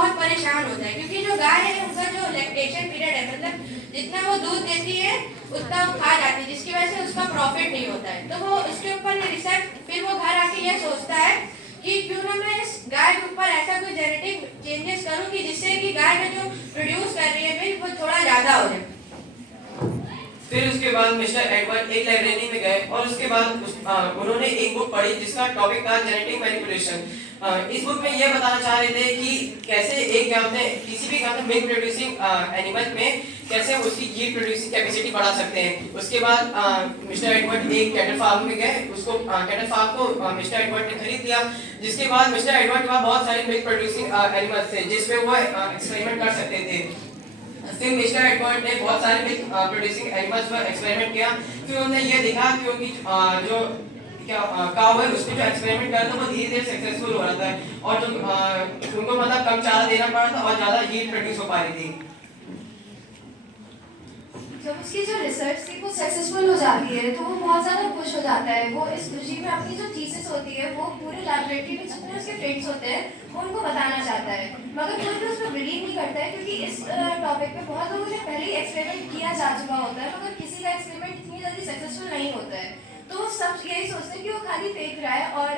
बहुत परेशान होता है, क्योंकि जो गाय है उनका जो लैक्टेशन पीरियड है, मतलब जितना वो दूध देती है उतना वो खा जाती है, जिसकी वजह से उसका प्रॉफिट नहीं होता है। तो वो उसके ऊपर रिसर्च, फिर वो घर आके ये सोचता है कि क्यों ना मैं इस गाय के ऊपर ऐसा कोई जेनेटिक चेंजेस करूं कि जिससे कि गाय में जो प्रोड्यूस कर रही है मिल्क वो थोड़ा ज्यादा हो जाए। फिर उसके बाद मिस्टर एडवर्ड एक लाइब्रेरी में गए और उसके बाद उन्होंने एक बुक पढ़ी जिसका टॉपिक था जेनेटिक मैनिपुलेशन। इस बुक में ये बताना चाह रहे थे कि कैसे एक क्या होते हैं किसी भी क्या मिल्क प्रोड्यूसिंग एनिमल में कैसे उसकी यील्ड प्रोड्यूसिंग कैपेसिटी बढ़ा सकते हैं। उसके बाद मिस्टर एडवर्ड एक कैटल फार्म में गए, उसको कैटल फार्म को मिस्टर एडवर्ड ने खरीद लिया। जिसके बाद मिस्टर एडवर्ड के पास बहुत सारे मिल्क प्रोड्यूसिंग एनिमल्स थे जिसमें वो एक्सपेरिमेंट कर सकते थे। फिर मिस्टर एडवर्ड ने बहुत सारे मिल्क प्रोड्यूसिंग एनिमल्स पर एक्सपेरिमेंट किया। फिर उन्होंने ये देखा कि उनकी जो क्या काऊ है उसमें जो एक्सपेरिमेंट किया था वो धीरे धीरे सक्सेसफुल हो रहा था और जो उनको मतलब कम चारा देना पड़ा था और ज्यादा यील्ड प्रोड्यूस हो पा रही थी। जब उसकी जो रिसर्च थी वो सक्सेसफुल हो जाती है तो वो बहुत ज़्यादा खुश हो जाता है। वो इस खुशी में अपनी जो थीसिस होती है वो पूरे लैबोरेटरी में जितने उसके फ्रेंड्स होते हैं वो उनको बताना चाहता है, मगर कोई भी उस पर बिलीव नहीं करता है, क्योंकि इस टॉपिक पे बहुत लोगों ने पहले ही एक्सपेरिमेंट किया जा चुका होता है, मगर किसी का एक्सपेरिमेंट इतनी जल्दी सक्सेसफुल नहीं होता है। तो सब यही सोचते हैं कि वो खाली फेंक रहा है और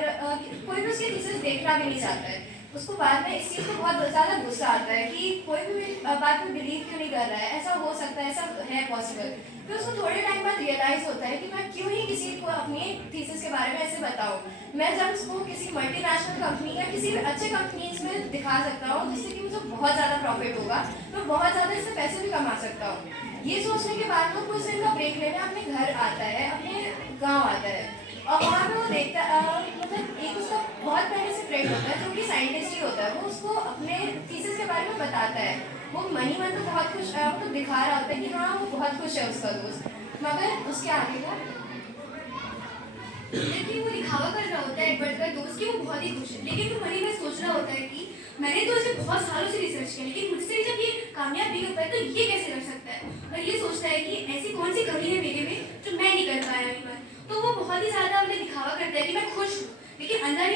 कोई भी उसकी थीसिस देखना भी नहीं चाहता है। उसको बाद में इस चीज़ को बहुत ज़्यादा गुस्सा आता है कि कोई भी मेरी बात में बिलीव क्यों नहीं कर रहा है, ऐसा हो सकता है, ऐसा है पॉसिबल। फिर उसको थोड़े टाइम बाद रियलाइज़ होता है कि मैं क्यों ही किसी को अपनी थीसिस के बारे में ऐसे बताऊँ। मैं जब उसको किसी मल्टीनेशनल कंपनी या किसी भी अच्छे कंपनीज में दिखा सकता हूँ जिससे कि मुझे बहुत ज़्यादा प्रॉफिट होगा, मैं बहुत ज़्यादा इससे पैसे भी कमा सकता हूँ। ये सोचने के बाद वो कुछ दिन का ब्रेक लेने अपने घर आता है, अपने गाँव आता है और वहाँ पे वो देखता मतलब एक उसका बहुत पहले से फ्रेंड होता है जो कि साइंटिस्ट ही होता है। वो उसको अपने थीसिस के बारे में बताता है। वो मनी मन में बहुत खुश तो दिखा रहा होता है कि हाँ वो बहुत खुश है उसका दोस्त, मगर उसके आगे का लेकिन वो दिखावा कर रहा होता है एडवर्ड का दोस्त कि वो बहुत ही खुश है, लेकिन वो मन में सोच रहा होता है कि मैंने तो इसे बहुत सालों से रिसर्च किया लेकिन मुझसे जब ये कामयाब नहीं होता है तो ये कैसे कर सकता है। और ये सोचता है कि ऐसी कौन सी कमी है मेरे में जो मैं नहीं कर पाया अभी तक। तो वो बहुत ही ज़्यादा अपने दिखावा करता है कि मैं खुश हूँ, लेकिन अंदर